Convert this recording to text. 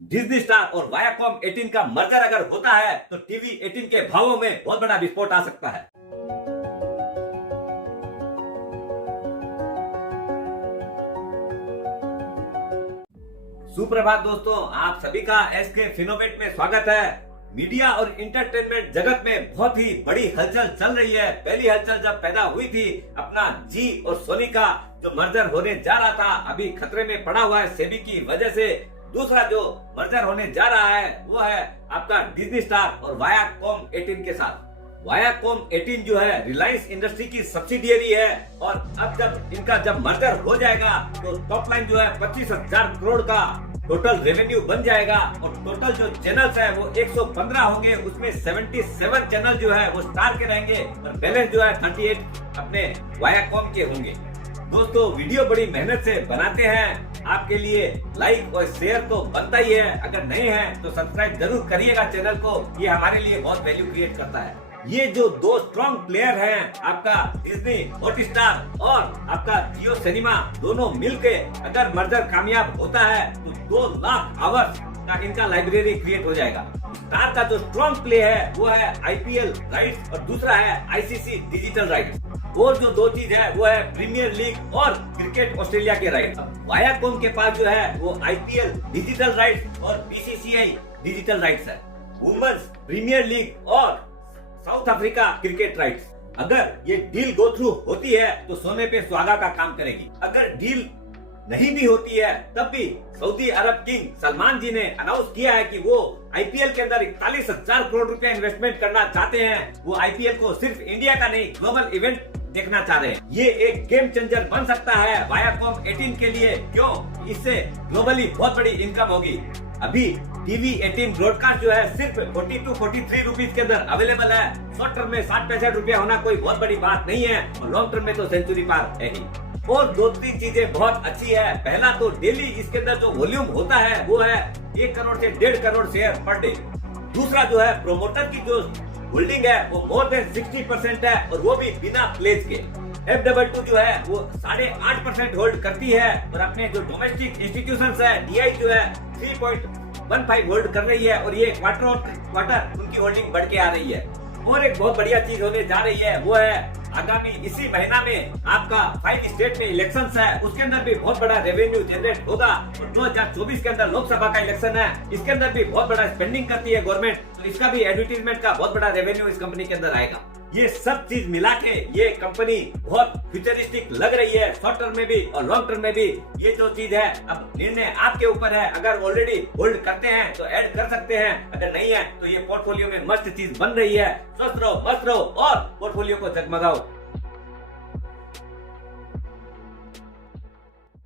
Disney star और Viacom 18 का merger अगर होता है तो टीवी 18 के भावों में बहुत बड़ा विस्फोट आ सकता है। सुप्रभात दोस्तों, आप सभी का एसके फिनोवेट में स्वागत है। मीडिया और इंटरटेनमेंट जगत में बहुत ही बड़ी हलचल चल रही है। पहली हलचल जब पैदा हुई थी, अपना जी और सोनी का जो मर्जर होने जा रहा था अभी खतरे में पड़ा हुआ है सेबी की वजह से। दूसरा जो मर्जर होने जा रहा है वो है आपका डिज्नी स्टार और वायाकॉम 18 के साथ। वायाकॉम 18 जो है रिलायंस इंडस्ट्री की सब्सिडियरी है और अब जब इनका मर्जर हो जाएगा तो टॉप लाइन जो है 25,000 करोड़ का टोटल रेवेन्यू बन जाएगा और टोटल जो चैनल्स है वो 115 होंगे। उसमें 77 चैनल जो है वो स्टार के रहेंगे और बैलेंस जो है 38 अपने वायाकॉम के होंगे। दोस्तों, वीडियो बड़ी मेहनत से बनाते हैं आपके लिए, लाइक और शेयर तो बनता ही है। अगर नहीं है तो सब्सक्राइब जरूर करिएगा चैनल को, ये हमारे लिए बहुत वैल्यू क्रिएट करता है। ये जो दो स्ट्रॉन्ग प्लेयर हैं, आपका डिज्नी हॉटस्टार और आपका जियो सिनेमा, दोनों मिलके अगर मर्जर कामयाब होता है तो 2 लाख आवर्स का इनका लाइब्रेरी क्रिएट हो जाएगा। स्टार का जो स्ट्रॉन्ग प्ले है वो है आईपीएल राइट्स और दूसरा है आईसीसी डिजिटल राइट्स। और जो दो चीज है वो है प्रीमियर लीग और क्रिकेट ऑस्ट्रेलिया के राइट्स। वायाकॉम के पास जो है वो आईपीएल डिजिटल राइट्स और बीसीसीआई डिजिटल राइट्स है। वुमेन्स प्रीमियर लीग और साउथ अफ्रीका क्रिकेट राइट्स। अगर ये डील गो थ्रू होती है तो सोने पे सुहागा का काम करेगी। अगर डील नहीं भी होती है तब भी सऊदी अरब किंग सलमान जी ने अनाउंस किया है कि वो आईपीएल के अंदर 41,000 करोड़ रुपया इन्वेस्टमेंट करना चाहते हैं। वो आईपीएल को सिर्फ इंडिया का नहीं ग्लोबल इवेंट देखना चाह रहे हैं। ये एक गेम चेंजर बन सकता है वायाकॉम 18 के लिए। क्यों? इससे ग्लोबली बहुत बड़ी इनकम होगी। अभी टीवी 18 ब्रॉडकास्ट जो है सिर्फ 42-43 रुपीज के अंदर अवेलेबल है। शॉर्ट टर्म में 60-65 रुपया होना कोई बहुत बड़ी बात नहीं है और लॉन्ग टर्म में तो सेंचुरी पार है ही। और 2-3 चीजें बहुत अच्छी है। पहला तो डेली इसके अंदर जो वॉल्यूम होता है वो है 1 करोड़ से 1.5 करोड़ शेयर पर डे। दूसरा जो है प्रोमोटर की जो होल्डिंग है वो मोर देन 60% है और वो भी बिना प्लेज के। F22 जो है वो 8.5% होल्ड करती है और अपने जो डोमेस्टिक इंस्टीट्यूशंस है DI जो है 3.15 होल्ड कर रही है और ये क्वार्टर उनकी होल्डिंग बढ़ के आ रही है। और एक बहुत बढ़िया चीज होने जा रही है वो है आगामी इसी महीना में आपका 5 स्टेट में इलेक्शंस है, उसके अंदर भी बहुत बड़ा रेवेन्यू जनरेट होगा। और 2024 के अंदर लोकसभा का इलेक्शन है, इसके अंदर भी बहुत बड़ा स्पेंडिंग करती है गवर्नमेंट, तो इसका भी एडवर्टीजमेंट का बहुत बड़ा रेवेन्यू इस कंपनी के अंदर आएगा। ये सब चीज मिला के ये कंपनी बहुत फ्यूचरिस्टिक लग रही है, शॉर्ट टर्म में भी और लॉन्ग टर्म में भी। ये जो चीज है अब निर्णय आपके ऊपर है। अगर ऑलरेडी होल्ड करते हैं तो ऐड कर सकते हैं, अगर नहीं है तो ये पोर्टफोलियो में मस्त चीज बन रही है। स्वस्थ रहो, मस्त रहो और पोर्टफोलियो को जगमगाओ।